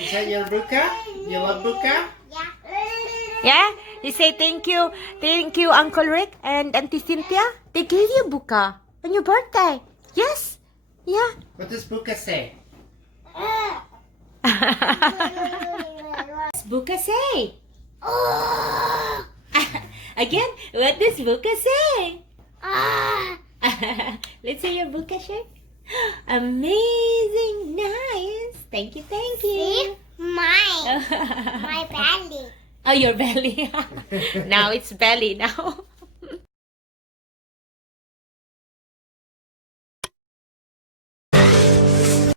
Is that your buka? You love buka? Yeah? You say thank you, Uncle Rick and Auntie Cynthia. They gave you buka on your birthday. Yes. Yeah. What does buka say? What's buka say? Again, what does buka say? Let's say your buka shake. Amazing, nice. Thank you, thank you. Mine. My belly. Oh, your belly. Now it's belly now.